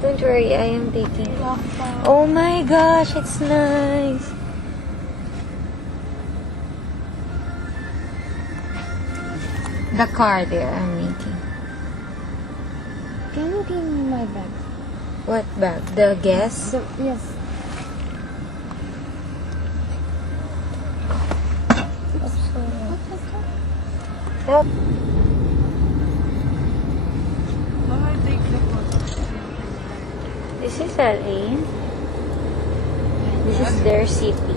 Don't worry, I am taking. Oh my gosh, it's nice. The car there I'm making. Can you give me my bag? What bag? The guest? Yes. Help. This is LA. This is their city.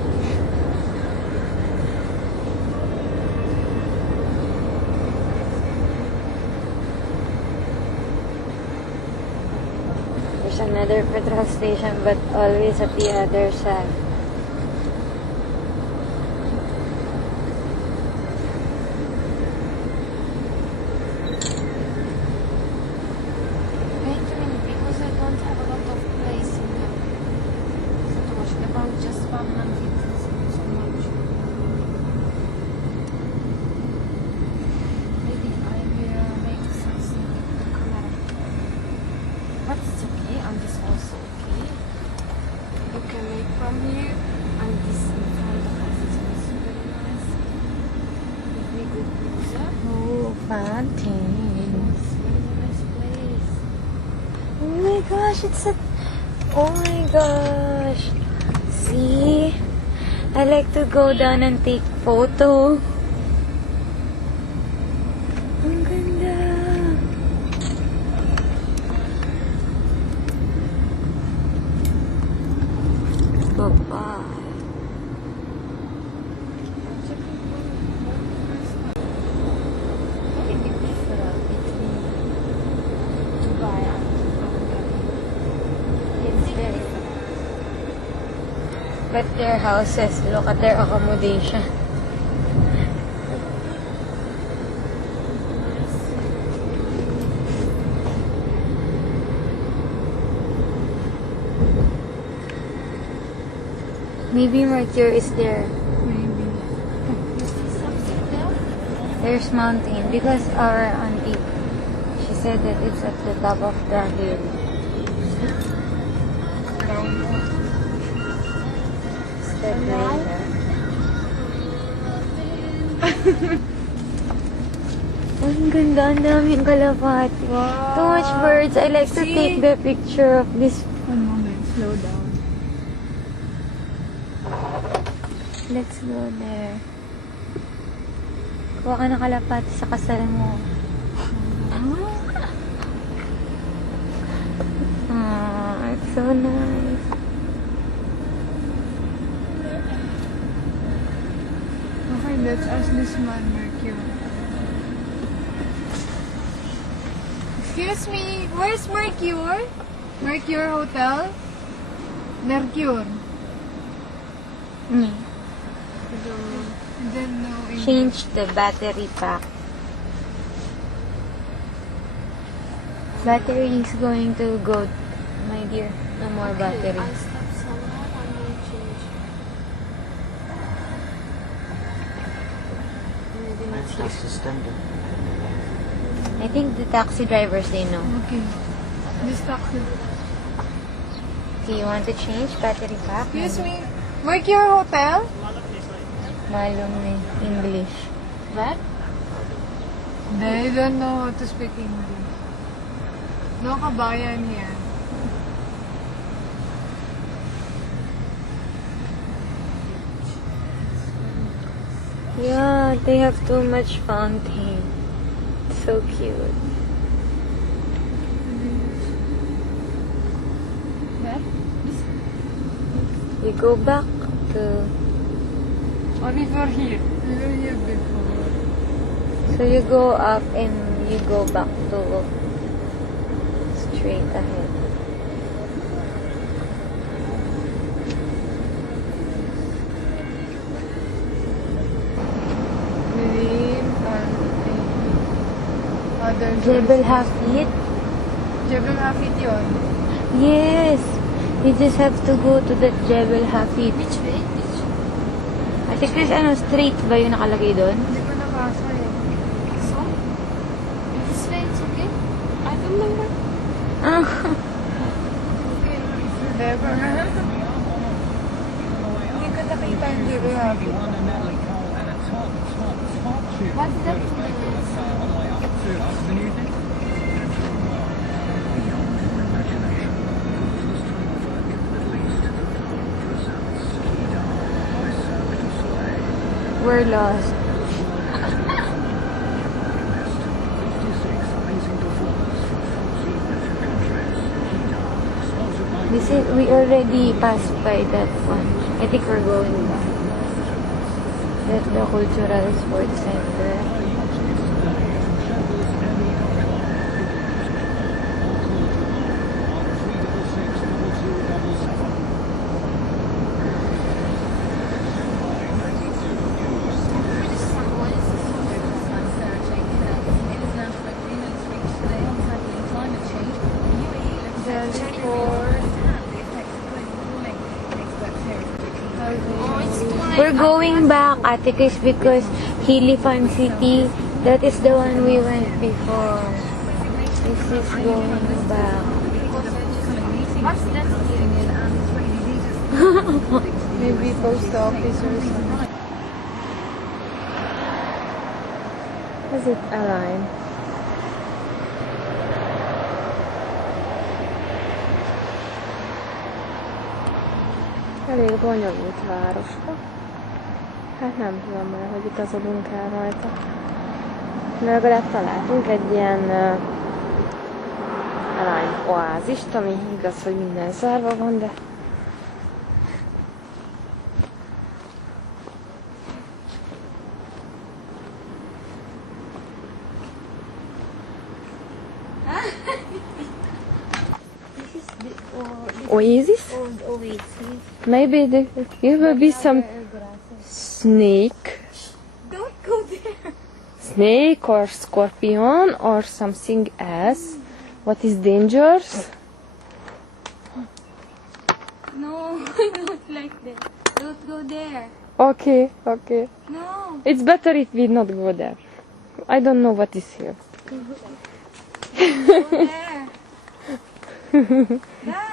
There's another petrol station, but always at the other side. Wait a minute, because I don't have a lot of place in the Satoshi. About just 150 so much. Maybe I will make something with the camera. But it's okay, and this also okay. You can make from here, and this in front of us is also very nice. If we go closer, Oh, fountains. it's very nice place. Oh my gosh, it's a... Oh my gosh. See? I like to go down and take photo. Ang ganda. Bye-bye. Very big difference between Dubai and Abu Dhabi. It's very But their houses, look at their accommodation. Maybe Mercure is there. maybe. You see something there? There's mountain because our auntie, she said that it's at the top of the hill. Step later. Ang ganda, ang daming kalapati. Wow. Too much birds. I like to See? take the picture of this. One moment, slow down. Let's go there. Kuha ka ng kalapati sa kasal mo. It's so nice. Okay, let's ask this man, Mercure. Excuse me, where's Mercure? Mercure Hotel? Mercure. I don't know English. Change the battery pack. Battery is going to go, my dear. No more battery. I stop somewhere and I change. Maybe not here. I think the taxi drivers, they know. Okay. This taxi. Do you want to change battery pack? Excuse me, Mercure Hotel? Malum ni English. What? They don't know how to speak English. No kabayan here. Yeah, they have too much fountain. So cute. Where? You go back to... Only for here. We were here before. So you go up and you go back to straight ahead. Green and other Jebel Hafid? Jebel Hafid yun. Yes. You just have to go to the Jebel Hafid. Which way? I think there's straight ba yung nakalagay doon? Hindi ko nabasa eh. So? This way it's okay? I don't remember. Ah, driver. Hindi ko nakita yung giraffe. What's that? We're lost. This is, we already passed by that one. I think we're going back. That's the Cultural Sports Center. We're going back, Ate Chris, because Hilly Fan City, that is the one we went before. This is going back. What's that? Maybe post office or something. Is it a line? Elég bonyolult városka. Hát nem tudom már, hogy utazodunk el rajta. De legalább találtunk egy ilyen arány oázist, ami igaz, hogy minden zárva van, de This is the Oasis? old Oasis. Maybe there will be some snake. Don't go there. Snake or scorpion or something else. What is dangerous? No, I don't like that. Don't go there. Okay, okay. No. It's better if we not go there. I don't know what is here. Go there. Dad.